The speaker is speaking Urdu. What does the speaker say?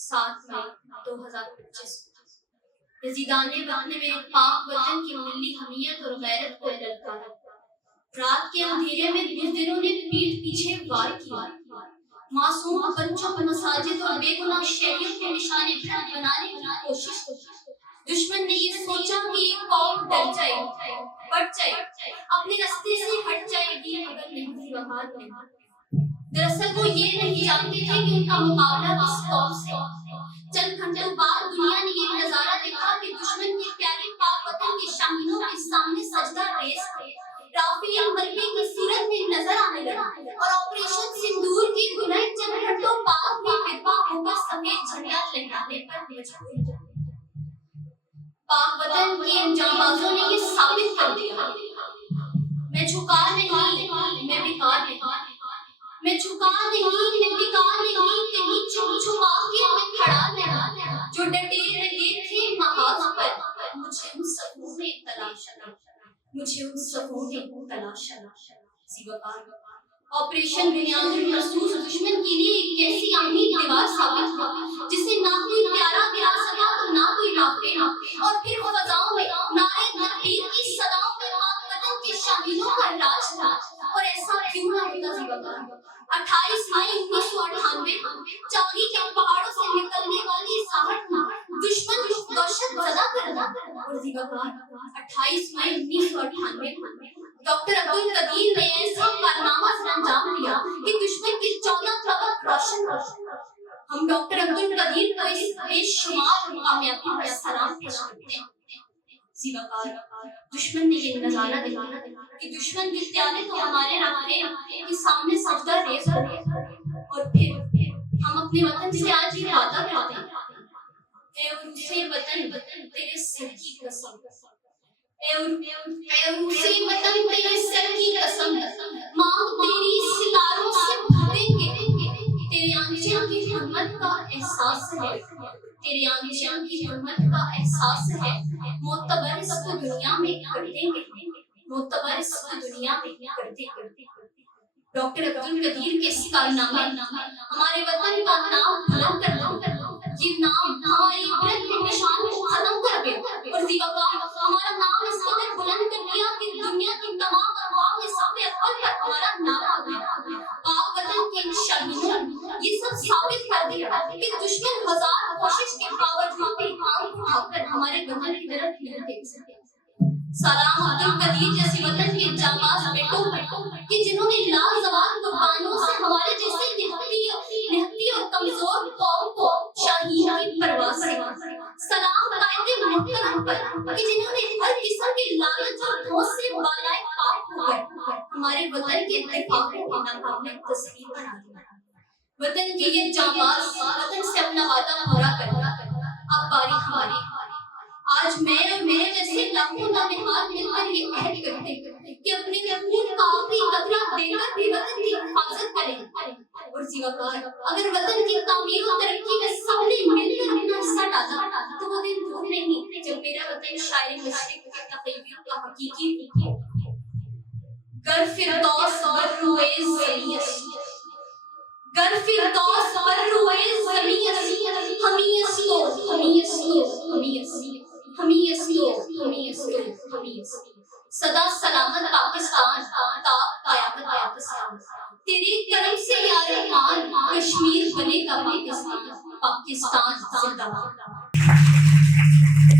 7 مئی 2025 یزیدان وطن میں پاک وطن کی ملی حمیت اور غیرت کو للکارا۔ رات کے اندھیرے میں بزدلوں نے پیٹھ پیچھے وار کیا، معصوم بچوں کو مساجد اور بے گناہ شہریوں کے نشانے بھر بنانے کی کوشش کی۔ دشمن نے یہ سوچا کہ یہ قوم ڈر جائے گی، بٹ جائے گی، اپنے راستے سے ہٹ جائے گی مگر نہیں وقار نہیں۔ دراصل وہ یہ نہیں جانتے تھے کہ ان کا مقابلہ کس قوم سے۔ چند گھنٹوں بعد دنیا نے یہ نظارہ دیکھا کہ دشمن کے پیارے پاک وطن کے شاہینوں کے سامنے سجدہ ریز تھے، رافیل ملبے کی صورت میں نظر آنے لگے، اور آپریشن سندور کی دلہن چند گھنٹوں بعد بھی بدبا ہو کر سفید جھنڈا لہرانے پر مجبور ہو۔ پاک وطن کے ان جانبازوں نے یہ ثابت کر دیا، میں جھکا نہیں، میں بیکار نہیں، میں جھکا نہیں، میں بیکار نہیں، کہیں چھپ چھپا کے میں کھڑا نہیں۔ جو ڈٹے رہے تھے محاذ پر، مجھے ان صفوں میں تلاش نہ، مجھے ان صفوں میں تلاش نہ۔ زیبکار آپریشن بنیاد محسوس دشمن کے لیے ایک ایسی عاملی دیوار ثابت ہوا جسے نہ کوئی پیارا گرا سکا تو نہ کوئی رافع، اور پھر فضاؤں میں نعرے تکبیر کی صداؤں میں پاک وطن کے شاہینوں کا راج تھا۔ اور ایسا کیوں نہ ہوتا زیبکار؟ 28 مئی 1998 چاندی کے پہاڑوں سے نکلنے والی اس آہٹ میں دشمن کو دہشت زدہ کر دیا۔ اور زیبکار 28 مئی 1998 ڈاکٹر عبدالقدیر نے ایسا کارنامہ انجام دیا کہ دشمن کی 14 طبق روشن ہو۔ ہم ڈاکٹر عبدالقدیر کو اس بے شمار کامیابی پر سلام پیش کرتے ہیں۔ زیبکار دشمن نے یہ نظارہ دیکھا کہ دشمن کی پیادے تو ہمارے رافع کے سامنے سجدہ ریز ہو گئے، اور پھر ہم اپنے وطن سے آج یہ وعدہ کرتے ہیں، اے عروسِ وطن تیرے سر کی قسم، اے عروسِ وطن تیرے سر کی قسم، مانگ تیری ستاروں سے بھریں گے، تیرے آنچل کی حرمت کا احساس ہے، تیرے آنچل کی حرمت کا احساس ہے، معتبر اس کو دنیا میں کر دیں گے، معتبر اس کو دنیا میں کر دیں گے۔ ڈاکٹر عبدالقدیر کے اس کارنامے ہمارے وطن کا نام بلند کر دیا، یہ نام ہماری عبرت کے نشان کو ختم کر دیا، اور زیبکار ہمارا نام اس قدر بلند کر دیا کہ دنیا کی تمام اقوام میں صف اول پر ہمارا نام آ گیا۔ پاک وطن کے ان شاہینوں نے یہ سب ثابت کر دیا کہ دشمن ہزار کوشش کے باوجود بھی آنکھ اٹھا کر ہمارے وطن کی طرف نہیں دیکھ سکے۔ سلام عبدالقدیر جیسے وطن کے جانباز بیٹوں کہ جنہوں نے لازوال قربانیوں سے ہمارے جیسے نہتی اور کمزور قوم کو شاہین کی پرواز سے۔ سلام قائد محترم پر کہ جنہوں نے ہر قسم کی لعنت اور دھوس سے بالائے پاک ہو کر ہمارے وطن کے دفاع کو ناقابل تصویر بنا دیا۔ وطن کے یہ جانباز وطن سے اپنا وعدہ پورا کرنا، اب باری ہماری۔ آج میں اور میرے جیسے لاکھوں نامحال مل کر یہ عہد کرتے ہیں کہ اپنے خون کا آخری قطرہ دے کر بھی وطن کی حفاظت کریں۔ اور زیبکار اگر وطن کی تعمیر و ترقی میں سب نے مل کر اپنا حصہ ڈالا تو وہ دن دور نہیں جب میرا وطن شاعر مشرق کے تخیل کا حقیقی گر فردوس بر روئے زمین گر فردوس بر روئے زمین ہمیں اسکو ہمیں اسکو ہمیں اسکو ہمیں اسکو ہمیں اسکو ہمیں اسکو صدا سلامت پاکستان تا قیامت پاکستان، تیرے کرم سے یا رحمان کشمیر بنے گا پاکستان، پاکستان زندہ باد۔